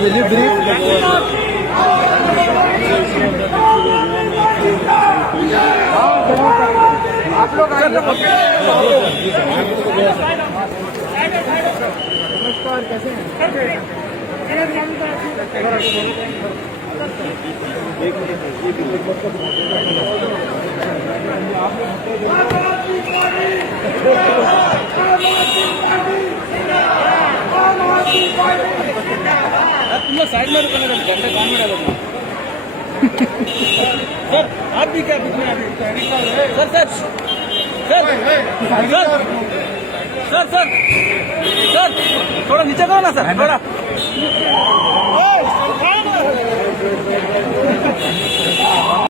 will you brief? आप लोग नमस्कार, कैसे हैं? तुम लोग साइड में रुकने लगे, झंडे कौन में डालो? सर आप भी क्या बीच में आ गए? Sir sir sir sir sir sir थोड़ा नीचे करो ना सर, थोड़ा